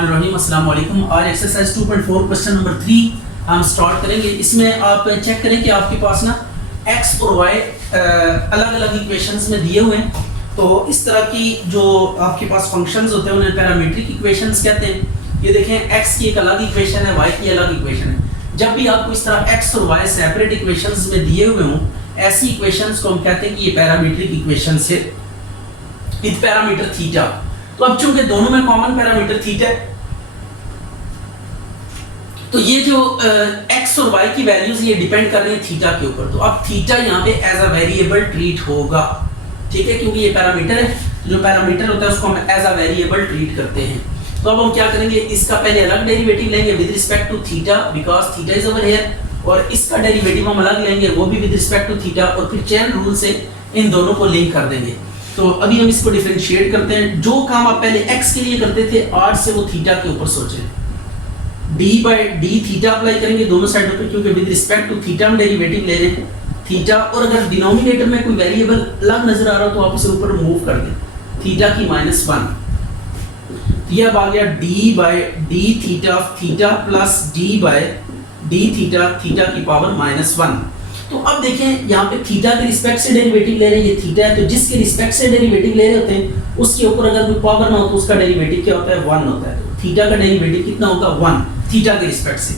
बिस्मिल्लाहिर्रहमानिर्रहीम अस्सलाम वालेकुम। आज एक्सरसाइज 2.4 क्वेश्चन नंबर 3 हम स्टार्ट करेंगे। इसमें आप चेक करें कि आपके पास ना x और y अलग अलग इक्वेशंस में दिए हुए हैं। तो इस तरह की जो आपके पास फंक्शंस होते हैं उन्हें पैरामीट्रिक इक्वेशंस कहते हैं। ये देखें x की एक अलग इक्वेशन है, y की अलग इक्वेशन है। जब भी आपको इस तरह x और y सेपरेट इक्वेशंस में दिए हुए हों, ऐसी इक्वेशंस को हम कहते हैं कि ये पैरामीट्रिक इक्वेशंस है विद पैरामीटर थीटा। तो अब चूंकि दोनों में कॉमन पैरामीटर थीटा है, तो ये जो x और y की वैल्यूज ये डिपेंड कर रही है थीटा के ऊपर। तो अब थीटा यहाँ पे एज अ वेरिएबल ट्रीट होगा, ठीक है, क्योंकि ये पैरामीटर है। तो जो पैरामीटर होता है उसको हम एज अ वेरिएबल ट्रीट करते हैं। तो अब हम क्या करेंगे, इसका पहले अलग डेरिवेटिव लेंगे with respect to theta because theta is over here, और इसका डेरिवेटिव हम अलग लेंगे वो भी विद रिस्पेक्ट टू थीटा, और फिर चेन रूल से इन दोनों को लिंक कर देंगे। तो अभी हम इसको डिफरेंशिएट करते हैं। जो काम आप पहले x के लिए करते थे, आज से वो थीटा के ऊपर सोचें। d/d थीटा अप्लाई करेंगे दोनों साइडों पे, क्योंकि विद रिस्पेक्ट टू थीटा हम डेरिवेटिव ले रहे हैं थीटा। और अगर डिनोमिनेटर में कोई वेरिएबल अलग नजर आ रहा हो तो आप उसे ऊपर मूव कर दें थीटा की -1। ये अब आ गया d/d theta of theta plus d/d theta theta की पावर -1। तो अब देखें यहाँ पे थीटा के रिस्पेक्ट से डेरिवेटिव ले रहे हैं, ये थीटा है, तो जिसके रिस्पेक्ट से डेरिवेटिव ले रहे होते हैं उसके ऊपर अगर कोई पावर ना हो तो उसका डेरिवेटिव क्या होता है, 1 होता है। तो थीटा का डेरिवेटिव कितना होगा, 1 थीटा के रिस्पेक्ट से।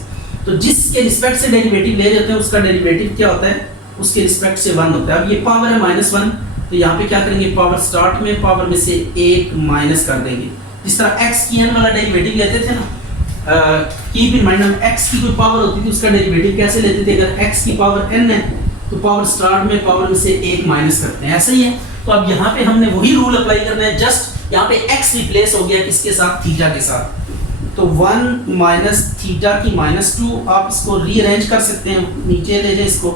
तो जिसके रिस्पेक्ट से डेरिवेटिव ले रहे होते हैं उसका डेरिवेटिव क्या होता है, उसके रिस्पेक्ट से 1 होता है। अब ये पावर है -1, तो यहाँ पे क्या करेंगे, पावर स्टार्ट में पावर में से 1 माइनस कर देंगे। जिस तरह x की n वाला डेरिवेटिव लेते थे ना, कीप इन माइंड, हम x की कोई पावर होती थी उसका डेरिवेटिव कैसे लेते थे, अगर x की पावर n है तो पावर स्टार्ट में पावर में से 1 माइनस करते हैं, ऐसा ही है। तो अब यहाँ पे हमने वही रूल अप्लाई करना है, जस्ट यहाँ पे x रिप्लेस हो गया किसके साथ, थीटा के साथ। तो 1 माइनस थीटा की -2, आप इसको रीअरेंज कर सकते हैं, नीचे ले जाए इसको,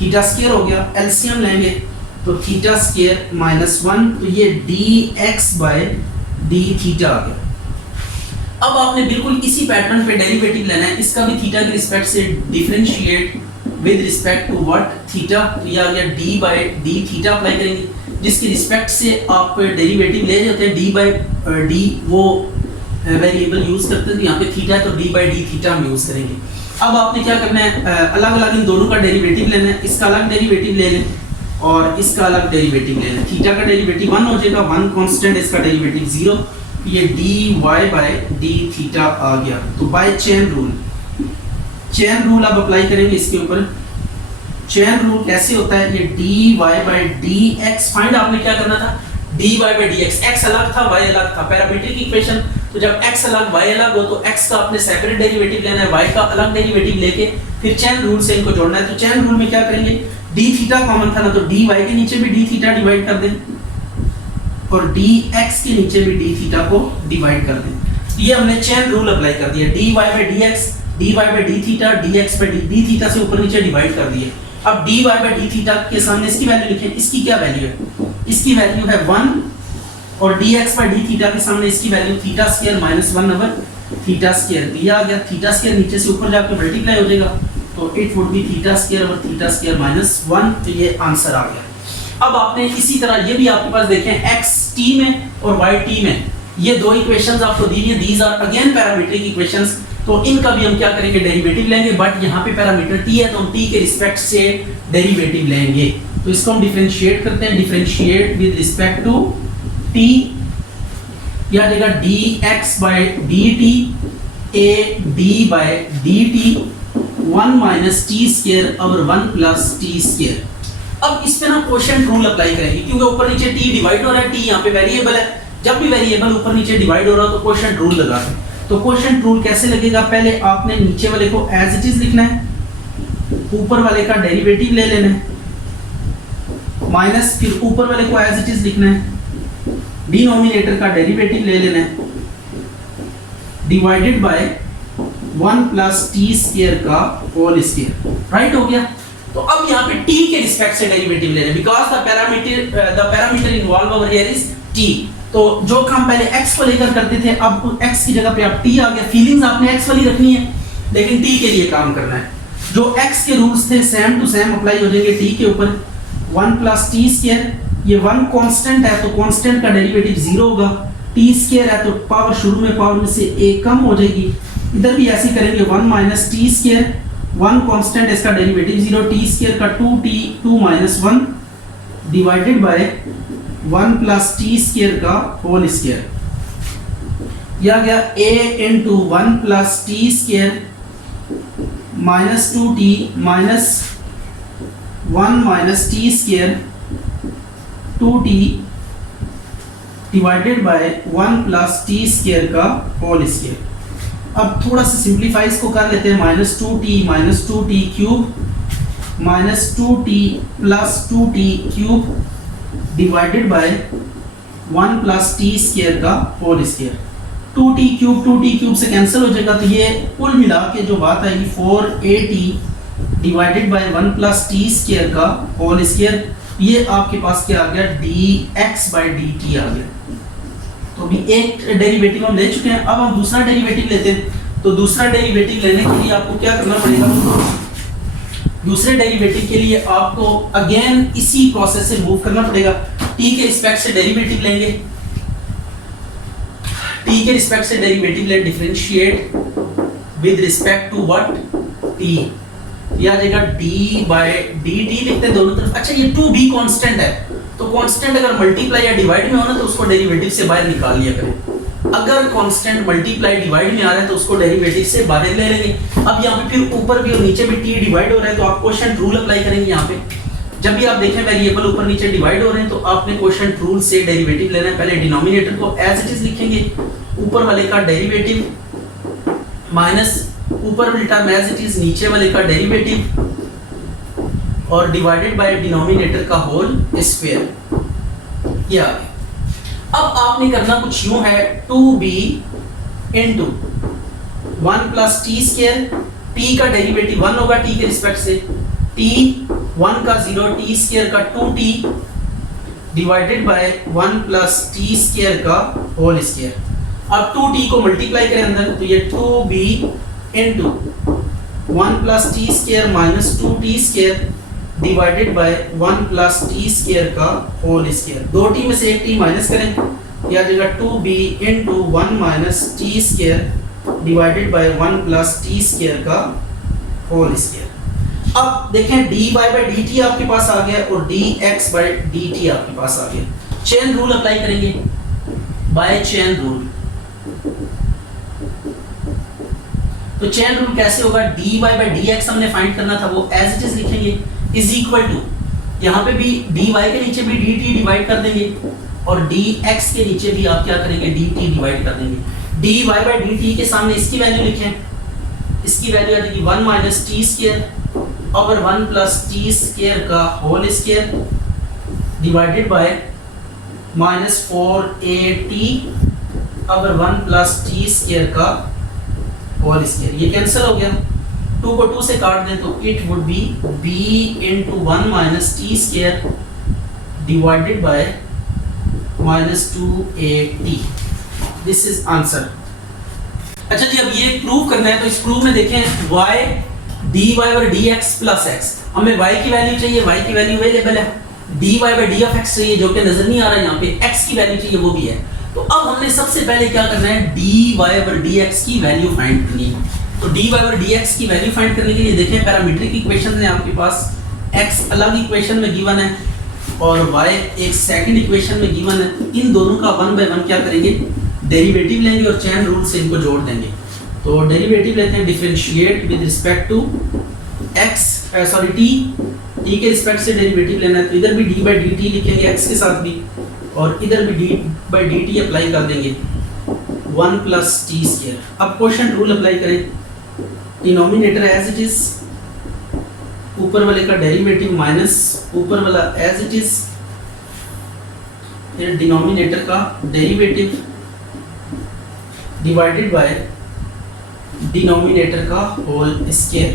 थीटा स्क्वायर हो गया, एलसीएम लेंगे तो थीटा स्क्वायर -1, तो ये dx/d थीटा आ गया। अब आपने बिल्कुल इसी पैटर्न पे डेरिवेटिव लेना है, इसका भी थीटा के रिस्पेक्ट से differentiate with respect to what, theta. तो ये आ गया d/d थीटा अप्लाई करेंगे, जिसके रिस्पेक्ट से आप डेरिवेटिव ले रहे होते हैं d/d, वो वेरिएबल यूज करते हैं। यहाँ पे थीटा है तो d/d थीटा हम यूज करेंगे। अब आपने क्या करना है, अलग अलग इन दोनों का डेरिवेटिव लेना है, इसका अलग डेरिवेटिव ले लें और इसका अलग डेरिवेटिव ले लें। थीटा का डेरिवेटिव 1 हो जाएगा, 1 कांस्टेंट, इसका डेरिवेटिव 0, ये dy/d थीटा आ गया। तो बाय चेन रूल अब अप्लाई करेंगे इसके ऊपर। चेन रूल कैसे होता है, ये dy/dx, फाइंड आपने क्या करना था, dy/dx, x अलग था y अलग था, पैरामीट्रिक इक्वेशन। तो जब x अलग y अलग हो तो x का अपने सेपरेट डेरिवेटिव लेना है, y का अलग डेरिवेटिव लेके फिर चेन रूल से इनको जोड़ना है। तो चेन रूल में क्या करेंगे, d थीटा कॉमन था ना, तो dy के नीचे भी d थीटा डिवाइड कर दें और dx के नीचे भी d थीटा को डिवाइड कर दें। ये हमने चेन रूल अप्लाई कर दिया, dy/dx, dy/d theta, dx/d theta से ऊपर नीचे डिवाइड कर दिए। अब dy/d थीटा के सामने इसकी वैल्यू लिखें, इसकी क्या वैल्यू है, इसकी वैल्यू है 1, और dx/d थीटा के सामने इसकी वैल्यू थीटा स्क्वायर -1/थीटा स्क्वायर। ये आ गया, थीटा स्क्वायर नीचे से ऊपर जाकर मल्टीप्लाई हो जाएगा, तो it would B theta square theta square -1। तो ये आंसर आ गया। अब आपने इसी तरह ये भी आपके पास देखें x t में और y t में, ये दो इक्वेशंस आपको दी है, these are again parametric equations. तो इनका भी हम क्या करेंगे, डेरिवेटिव लेंगे, बट यहाँ पे पैरामीटर t है तो हम t के रिस्पेक्ट से डेरिवेटिव लेंगे। तो इसको हम डिफरेंशिएट करते हैं, differentiate with respect to t, यह आ जाएगा dx/dt a d/dt 1 minus t square और 1 प्लस t स्क्वायर। अब इस पे ना कोशेंट रूल अप्लाई करेंगे, क्योंकि ऊपर नीचे t डिवाइड हो रहा है, t यहाँ पे वेरिएबल है, जब भी वेरिएबल ऊपर नीचे डिवाइड हो रहा हो तो कोशेंट रूल लगा दें। तो कोशेंट रूल कैसे लगेगा, पहले आपने नीचे वाले को एज इट इज लिखना है, ऊपर वाले का डेरिवेटिव ले लेना है, माइनस फिर ऊपर वाले को एज इट इज लिखना है, डिनोमिनेटर का डेरिवेटिव ले लेना है, divided by 1 plus t square का होल स्क्वायर, राइट हो गया। तो अब यहाँ पे t के रिस्पेक्ट से डेरिवेटिव ले रहे हैं because the parameter involve over here is t। तो जो काम पहले x को लेकर करते थे, अब x की जगह पे अब t आ गया। फीलिंग्स आपने x वाली रखनी है, लेकिन t के लिए काम करना है। जो x के रूल्स थे सेम टू सेम अप्लाई हो जाएंगे t के ऊपर। 1 प्लस t स्क्वायर, ये 1 कांस्टेंट है तो कांस्टेंट का डेरिवेटिव 0 होगा, टी स्क्वायर है तो पावर शुरू में पावर में से एक कम हो जाएगी, इधर भी ऐसे करेंगे 1 माइनस टी स्क्वायर, 1 कांस्टेंट इसका डेरिवेटिव 0, टी स्क्वायर का 2t 2 minus 1 divided by 1 plus T square का होल स्क्वायर। यह आ गया a into 1 plus T square minus 2t minus 1 minus T square 2t divided by 1 plus T square का whole square. अब थोड़ा सा simplify इसको कर लेते हैं, minus 2t cube minus 2t plus 2t cube divided by 1 plus T square का whole square. 2t cube से कैंसिल हो जाएगा, तो ये कुल मिला के जो बात आएगी 4at divided by 1 plus T square का होल स्क्वायर। ये आपके पास क्या आ गया, dx बाय dt आ गया। तो अभी एक डेरिवेटिव हम ले चुके हैं, अब हम दूसरा डेरिवेटिव लेते हैं। तो दूसरा डेरिवेटिव लेने के लिए आपको क्या करना पड़ेगा, दूसरे डेरिवेटिव के लिए आपको अगेन इसी प्रोसेस से मूव करना पड़ेगा। t के रिस्पेक्ट से डेरिवेटिव लेंगे, t के रिस्पेक्ट से डेरिवेटिव ले, differentiate with respect to what, t, यह आ जाएगा d बाय dt लिखते हैं दोनों तरफ। अच्छा ये 2b कांस्टेंट है, तो कांस्टेंट अगर मल्टीप्लाई या डिवाइड में हो ना तो उसको डेरिवेटिव से बाहर निकाल लिया करें। अगर कांस्टेंट मल्टीप्लाई डिवाइड में आ रहा है तो उसको डेरिवेटिव से बाहर ले लेंगे। अब यहाँ पे फिर ऊपर भी और नीचे भी t डिवाइड हो रहा है तो आप क्वोशिएंट रूल अप्लाई करेंगे। यहाँ पे जब भी आप देखें वेरिएबल ऊपर नीचे डिवाइड हो रहे हैं तो आपने क्वोशिएंट रूल से डेरिवेटिव लेना है। पहले डिनोमिनेटर को एज इट इज लिखेंगे, ऊपर वाले का डेरिवेटिव माइनस ऊपर वाली टर्म एज इट इज नीचे वाले का डेरिवेटिव और डिवाइडेड बाय डिनोमिनेटर का होल स्क्वायर। ये आ गया। अब आपने करना कुछ यूं है, 2b into 1 plus T square, t का डेरिवेटिव 1 होगा t के रिस्पेक्ट से, t 1 का 0, टी स्क्वायर का 2t divided by 1 plus T square का होल स्क्वायर। अब 2t को मल्टीप्लाई करें अंदर तो ये 2b into 1 plus T square minus 2t square divided by 1 plus T square का होल स्क्वायर। दो t में से एक t माइनस करें, यह आ जाएगा 2b into 1 minus T square divided by 1 plus T square का होल स्क्वायर। अब देखें dy बाय dt आपके पास आ गया और dx बाय dt आपके पास आ गया। चेन रूल अप्लाई करेंगे, बाय चेन रूल। तो चेन रूल कैसे होगा, dy बाय dx हमने फाइंड करना था, वो एज इट इज लिखेंगे इज इक्वल टू, यहाँ पे भी dy के नीचे भी dt डिवाइड कर देंगे और dx के नीचे भी आप क्या करेंगे, dt डिवाइड कर देंगे। dy बाय dt के सामने इसकी वैल्यू लिखें, इसकी वैल्यू आ जाएगी 1 minus T square over 1 plus T square का whole square divided by minus 4at over 1 plus T square का होल स्क्वायर। ये कैंसिल हो गया, 2 को 2 से काट दें तो it would be b into 1 minus T square divided by minus 2at। This is answer. अच्छा जी, अब ये प्रूव करना है तो इस प्रूव में देखें y dy और dx प्लस x, हमें y की वैल्यू चाहिए, y की वैल्यू अवेलेबल है, dy by d of x चाहिए जो कि नजर नहीं आ रहा है, यहाँ पे x की वैल्यू चाहिए वो भी है। तो अब हमने सबसे पहले क्या करना है, dy और dx की वैल्यू फाइंड करनी है। तो dy और dx की वैल्यू फाइंड करने के लिए देखें पैरामीट्रिक इक्वेशन है आपके पास, x अलग इक्वेशन में गिवन है और y एक सेकंड इक्वेशन में गिवन है। इन दोनों का 1 बाय 1 क्या करेंगे, डेरिवेटिव लेंगे और चेन रूल से इनको जोड़ देंगे। तो डेरिवेटिव लेते हैं, differentiate with respect to t के रिस्पेक्ट से डेरिवेटिव लेना है। तो इधर भी d बाय dt लिखेंगे x के साथ भी और इधर भी d बाय dt अप्लाई कर देंगे 1 प्लस टी स्क्वायर। अब क्वोशिएंट रूल अप्लाई करें, डिनोमिनेटर एज इट इज, ऊपर वाले का डेरिवेटिव माइनस ऊपर वाला एज इट इज, फिर डिनोमिनेटर का डेरिवेटिव डिवाइडेड बाय डिनोमिनेटर का होल स्क्वायर।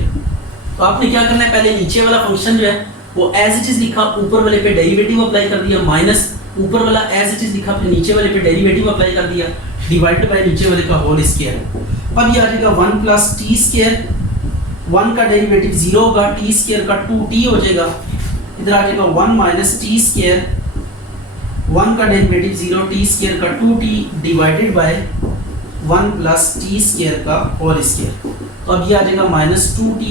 तो आपने क्या करना है, पहले नीचे वाला फंक्शन जो है वो एज इट इज लिखा, ऊपर वाले पे डेरिवेटिव अप्लाई कर दिया, माइनस ऊपर वाला एज इट इज लिखा, फिर नीचे वाले पे डेरिवेटिव अप्लाई कर दिया, डिवाइडेड बाय नीचे वाले का होल स्क्वायर। अब ये आ जाएगा 1 प्लस टी स्क्वायर, 1 का डेरिवेटिव 0 होगा, टी स्क्वायर का 2t हो जाएगा, इधर आ जाएगा 1 माइनस टी स्क्वायर 1 का डेरिवेटिव 0, टी स्क्वायर का 2t divided by 1 plus T square का होल स्क्वायर। तो अब ये आ जाएगा -2t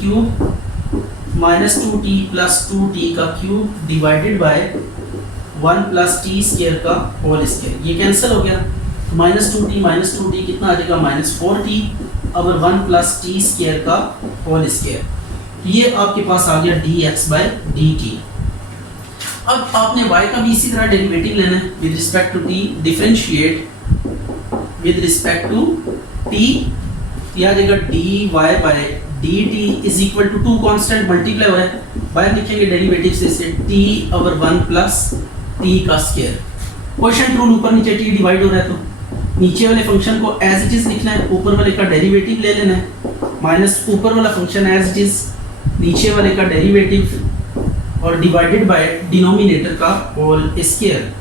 cube minus 2t plus 2t का cube divided by 1 plus T square का होल स्क्वायर। ये कैंसिल हो गया, तो -2t कितना आ जाएगा -4t और 1 प्लस टी स्क्वायर का होल स्क्वायर। ये आपके पास आ गया dx/dt। अब आपने y का भी इसी तरह डेरिवेटिव लेना है with respect to t, differentiate with respect to t। यह आ जाएगा dy/dt is equal to 2 constant multiply हो रहा है, बाहर लिखेंगे डेरिवेटिव से t ओवर 1 प्लस t का स्क्वायर। क्वोशिएंट रूल ऊपर नीचे t डिवाइड हो रहा है तो नीचे वाले फंक्शन को एज इट इज लिखना है, ऊपर वाले का डेरिवेटिव ले लेना है, माइनस ऊपर वाला फंक्शन एज इट इज, नीचे वाले का डेरिवेटिव और डिवाइडेड बाय डिनोमिनेटर का होल स्क्वायर।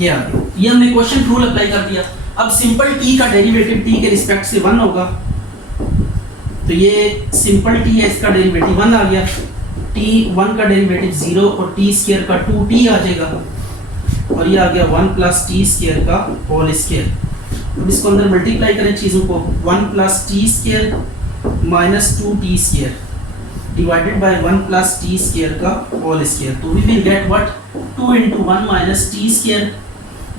ये आ गया, ये हमने क्वोशिएंट रूल अप्लाई कर दिया। अब सिंपल t का डेरिवेटिव t के रिस्पेक्ट से 1 होगा, तो ये सिंपल t है, इसका डेरिवेटिव 1 आ गया, t1 का डेरिवेटिव 0 और t स्क्वायर का 2t आ जाएगा, और ये आ गया 1 प्लस टी स्क्वायर का होल स्क्वायर। अब इसको अंदर मल्टीप्लाई करें चीज़ों को, 1 plus T square minus 2t square divided by 1 plus T square का होल स्क्वायर। तो we will get what 2 into 1 minus T square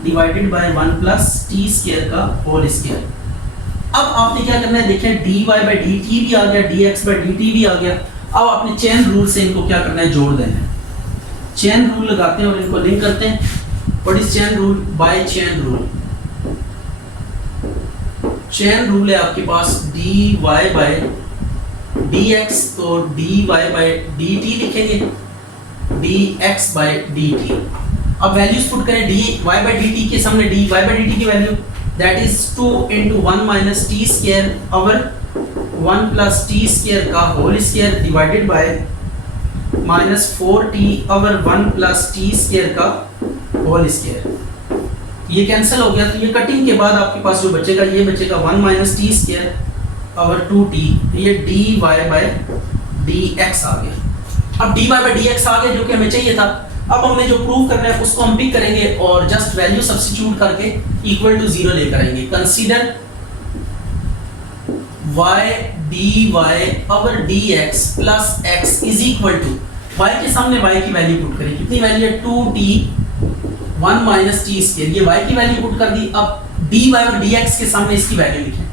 divided by 1 plus T square का होल स्क्वायर। अब आपने क्या करना है, देखें dy/dt भी आ गया, dx/dt भी आ गया। अब आपने चेन रूल से इनको क्या करना है, जोड़ देना है। चेन रूल लगाते हैं और इनको लिंक करते हैं। What is chain rule? By chain rule. Chain rule है आपके पास dy/dx, तो dy/dt लिखेंगे dx/dt। अब वैल्यूज पुट करें, dy/dt के सामने dy/dt की value that is 2 into 1 minus T square over 1 plus T square का whole square divided by -4t over 1 plus T square का होल स्क्वायर। ये कैंसिल हो गया, तो ये कटिंग के बाद आपके पास जो बचेगा, ये बचेगा 1 minus T square over 2t, ये dy/dx आ गया। अब dy/dx आ गया जो कि हमें चाहिए था। अब हमने जो प्रूव करना है उसको हम पिक करेंगे और जस्ट वैल्यू सब्स्टिट्यूट करके इक्वल टू 0 लेकर आएंगे। Consider y dy over dx plus x is equal to, y के सामने y की वैल्यू पुट करें, कितनी वैल्यू है 2t 1 माइनस टी स्क्वायर, ये y की वैल्यू पुट कर दी। अब dy ओवर dx के सामने इसकी वैल्यू लिखें,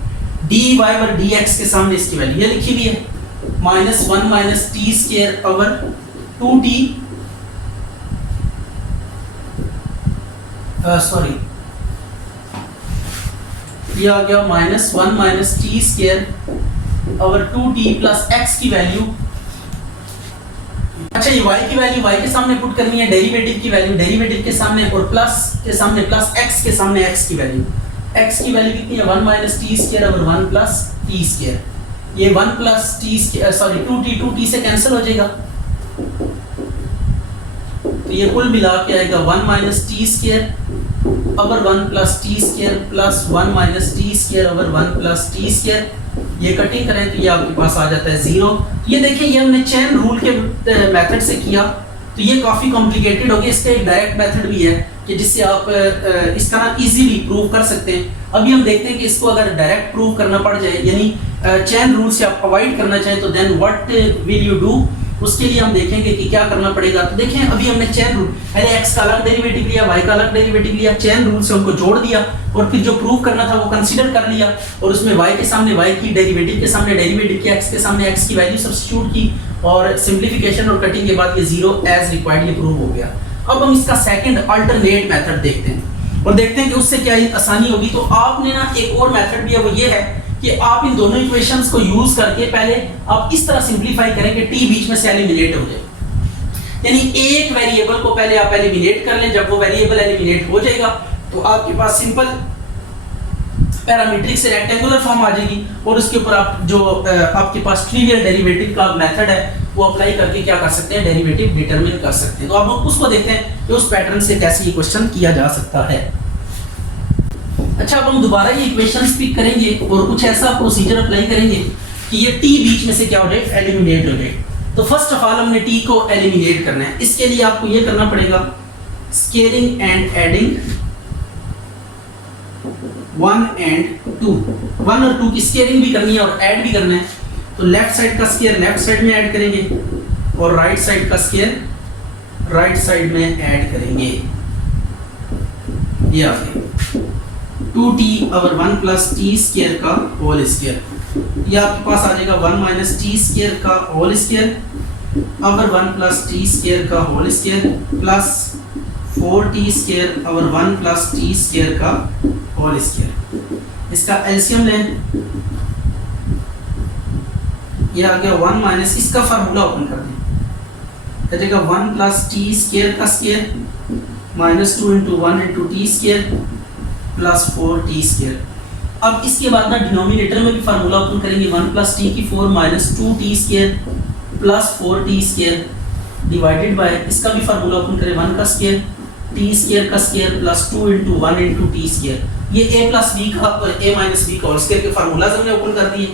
dy ओवर dx के सामने इसकी वैल्यू ये लिखी हुई है -1 minus T square over 2t sorry ये आ गया -1 minus T square over 2t plus x की वैल्यू। अच्छा, ये y की वैल्यू y के सामने पुट करनी है, डेरिवेटिव की वैल्यू डेरिवेटिव के सामने, और प्लस के सामने प्लस x के सामने x की वैल्यू। x की वैल्यू कितनी है 1 minus T square over 1 plus T square. ये 1 plus T square sorry 2t से कैंसिल हो जाएगा, तो ये कुल मिला के आएगा 1 minus T square over 1 plus T square plus 1 minus T square over 1 plus T square. ये कटिंग करें तो ये आपके पास आ जाता है 0। ये देखिए, ये हमने चेन रूल के मेथड से किया, तो ये काफ़ी कॉम्प्लिकेटेड हो गया। इसका एक डायरेक्ट मेथड भी है कि जिससे आप इस तरह इजीली प्रूव कर सकते हैं। अभी हम देखते हैं कि इसको अगर डायरेक्ट प्रूव करना पड़ जाए, यानी चेन रूल से आप अवॉइड करना चाहें, तो then what will you do, उसके लिए हम देखेंगे कि क्या करना पड़ेगा। तो देखें, अभी हमने चेन रूल, पहले x का अलग डेरिवेटिव लिया, y का अलग डेरिवेटिव लिया, चेन रूल से उनको जोड़ दिया और फिर जो प्रूव करना था वो कंसीडर कर लिया, और उसमें y के सामने y की, डेरिवेटिव के सामने डेरिवेटिव की, x के सामने x की वैल्यू सब्स्टिट्यूट की, और सिंप्लीफिकेशन और कटिंग के बाद ये 0 एज रिक्वायर्ड ये प्रूव हो गया। अब हम इसका सेकंड अल्टरनेट मेथड देखते हैं और देखते हैं कि उससे क्या आसानी होगी। तो आपने ना एक और मेथड भी है, वो ये है कि आप इन दोनों इक्वेशंस को यूज करके पहले आप इस तरह सिंपलीफाई करें कि t बीच में से एलिमिनेट हो जाए, यानी एक वेरिएबल को पहले आप एलिमिनेट कर लें। जब वो वेरिएबल एलिमिनेट हो जाएगा तो आपके पास सिंपल पैरामीट्रिक से रेक्टेंगुलर फॉर्म आ जाएगी, और उसके ऊपर आप जो आपके पास ट्रिवियल डेरिवेटिव का मेथड है वो अप्लाई करके क्या कर सकते हैं, डेरिवेटिव डिटरमिन कर सकते हैं। तो अब हम उसको देखते हैं कि उस पैटर्न से कैसे ये क्वेश्चन किया जा सकता है। अच्छा, अब हम दोबारा ये इक्वेशंस पिक करेंगे और कुछ ऐसा प्रोसीजर अप्लाई करेंगे कि ये t बीच में से क्या हो जाए, एलिमिनेट हो जाए। तो फर्स्ट ऑफ ऑल हमने टी को एलिमिनेट करना है। इसके लिए आपको ये करना पड़ेगा स्केलिंग एंड एडिंग 1 and 2, 1 और 2 की स्केलिंग भी करनी है और ऐड भी करना है। तो लेफ्ट साइड का स्केयर लेफ्ट साइड में ऐड करेंगे और राइट साइड का स्केयर राइट साइड में ऐड करेंगे। ये आ गया 2t over 1 plus t square का होल स्क्वायर। ये आपके पास आ जाएगा 1 minus t square का whole square over 1 plus t square का whole square plus 4t square over 1 plus t square का होल स्क्वायर। इसका एलसीएम लें, ये आ गया 1 माइनस, इसका फार्मूला ओपन कर दें, आ जाएगा 1 plus t square का square minus 2 into 1 into t square plus 4t square. अब इसके बाद ना डिनोमिनेटर में भी फार्मूला ओपन करेंगे 1 plus t की 4 minus 2t square plus 4t square divided bye, इसका भी फार्मूला ओपन करें 1 का स्क्वायर t स्क्वायर का square plus 2 into 1 into t square. ये a प्लस b का और a माइनस b का होल स्क्वायर के फार्मूलाज हमने ओपन कर दिए।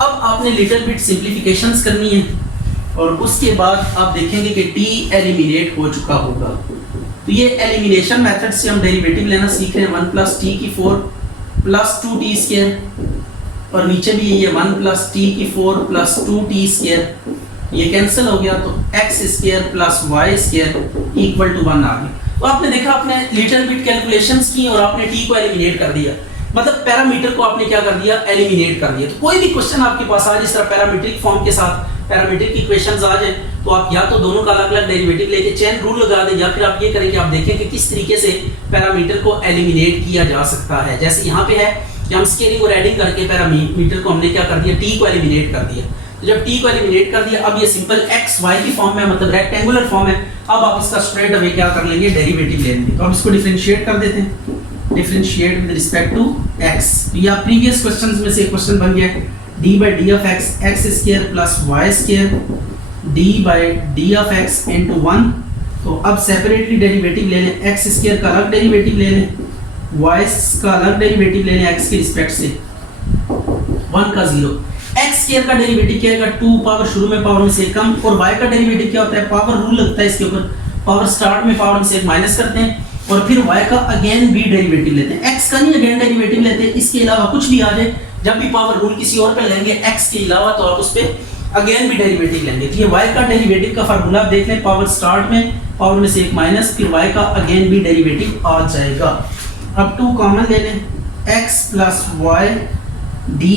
अब आपने लिटिल बिट सिंप्लीफिकेशंस करनी है और उसके बाद आप देखेंगे कि t एलिमिनेट हो चुका होगा। तो ये एलिमिनेशन मेथड से हम डेरिवेटिव लेना सीख रहे हैं 1 plus t की 4 प्लस 2t स्क्वायर और नीचे भी ये 1 plus t की 4 प्लस 2t स्क्वायर, ये कैंसिल हो गया तो x square plus y square equal to 1 आ गया। तो आपने देखा आपने लिटिल बिट कैलकुलेशंस की और आपने t को एलिमिनेट कर दिया, मतलब पैरामीटर को आपने क्या कर दिया, एलिमिनेट कर दिया। तो कोई भी क्वेश्चन आपके पास आ जिस तरह पैरामीट्रिक फॉर्म के साथ पैरामीट्रिक इक्वेशंस आ जाए तो आप या तो दोनों का अलग अलग डेरिवेटिव लेके चेन रूल लगा दें या फिर आप ये करें कि आप देखें कि किस तरीके से पैरामीटर को एलिमिनेट किया जा सकता है। जैसे यहाँ पे है कि हम स्केलिंग और एडिंग करके पैरामीटर को हमने क्या कर दिया, t को एलिमिनेट कर दिया। तो जब t को एलिमिनेट कर दिया अब ये सिंपल x y की फॉर्म में, मतलब रेक्टेंगुलर फॉर्म है। अब आप इसका स्ट्रेट अवे क्या कर लेंगे, डेरिवेटिव ले लेंगे। तो अब इसको डिफरेंशिएट कर देते हैं, differentiate with respect to x। या प्रीवियस क्वेश्चंस में से एक क्वेश्चन बन गया d by d of x x square plus y square d by d of x into 1। तो अब सेपरेटली डेरिवेटिव ले लें, x स्क्वायर का अलग डेरिवेटिव ले लें, y का अलग डेरिवेटिव ले लें x के रिस्पेक्ट से 1 का 0। x स्क्वायर का डेरिवेटिव क्या है, 2 पावर शुरू में पावर में से कम, और y का डेरिवेटिव क्या होता है, पावर रूल लगता है इसके ऊपर, पावर स्टार्ट में पावर में से माइनस करते हैं और फिर y का अगेन भी डेरिवेटिव लेते हैं। x का नहीं अगेन डेरिवेटिव लेते हैं, इसके अलावा कुछ भी आ जाए, जब भी पावर रूल किसी और पे लेंगे x के अलावा तो आप उस पे अगेन भी डेरिवेटिव लेंगे। तो ये y का डेरिवेटिव का फार्मूला आप देख लें, पावर स्टार्ट में पावर में से एक माइनस, फिर y का अगेन भी डेरिवेटिव आ जाएगा। अब 2 कॉमन ले लें, x plus y dy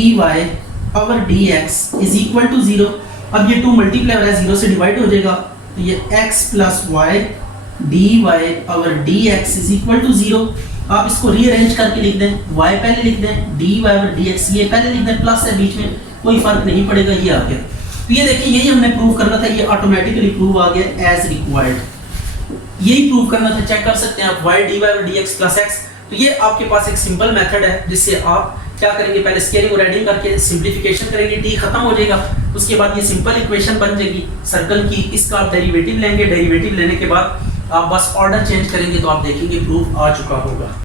power dx is equal to 0। अब ये 2 मल्टीप्लाई हो रहा है, 0 से डिवाइड हो जाएगा, तो ये x plus y dy power dx is equal to 0। आप इसको रीअरेंज करके लिख दें, y पहले लिख दें, dy over dx ये पहले लिख दें, प्लस है बीच में, कोई फर्क नहीं पड़ेगा, ये आ गया। तो ये देखिए यही हमने प्रूव करना था, ये ऑटोमेटिकली प्रूव आ गया एज रिक्वायर्ड। यही प्रूव करना था, चेक कर सकते हैं आप y dy over dx plus x। तो ये आपके पास एक सिंपल मेथड है जिससे आप क्या करेंगे, पहले स्केलिंग और एडिंग करके सिंप्लीफिकेशन करेंगे, t खत्म हो जाएगा, उसके बाद ये सिंपल इक्वेशन बन जाएगी सर्कल की। इसका आप डेरिवेटिव लेंगे, डेरिवेटिव लेने के बाद आप बस ऑर्डर चेंज करेंगे तो आप देखेंगे प्रूफ आ चुका होगा।